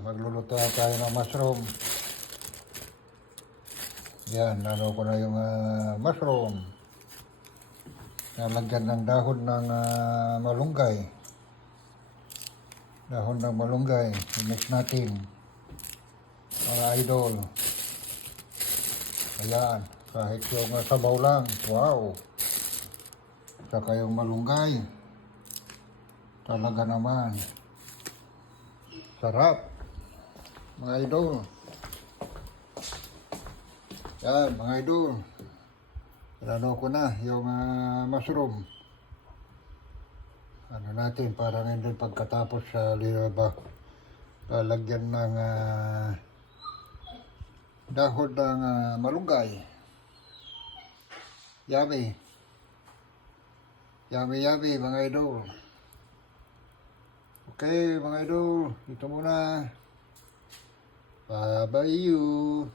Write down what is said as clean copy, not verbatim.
Magluluto na tayo ng mushroom. Yan, ko na yung mushroom. Nalagyan ng dahon ng malunggay. Dahon ng malunggay. I-mix natin. Mga idol. Ayan, kahit yung sabaw lang. Wow! Saka yung malunggay. Talaga naman. Sarap. Mga idol. Yan, mga idol. Ko na yung mushroom. Ano natin, para ngayon din pagkatapos sa lalagyan ng dahon ng malunggay. Yummy. Yummy, yummy, mga idol. Okay, mga idol. Ito muna. Bye-bye you.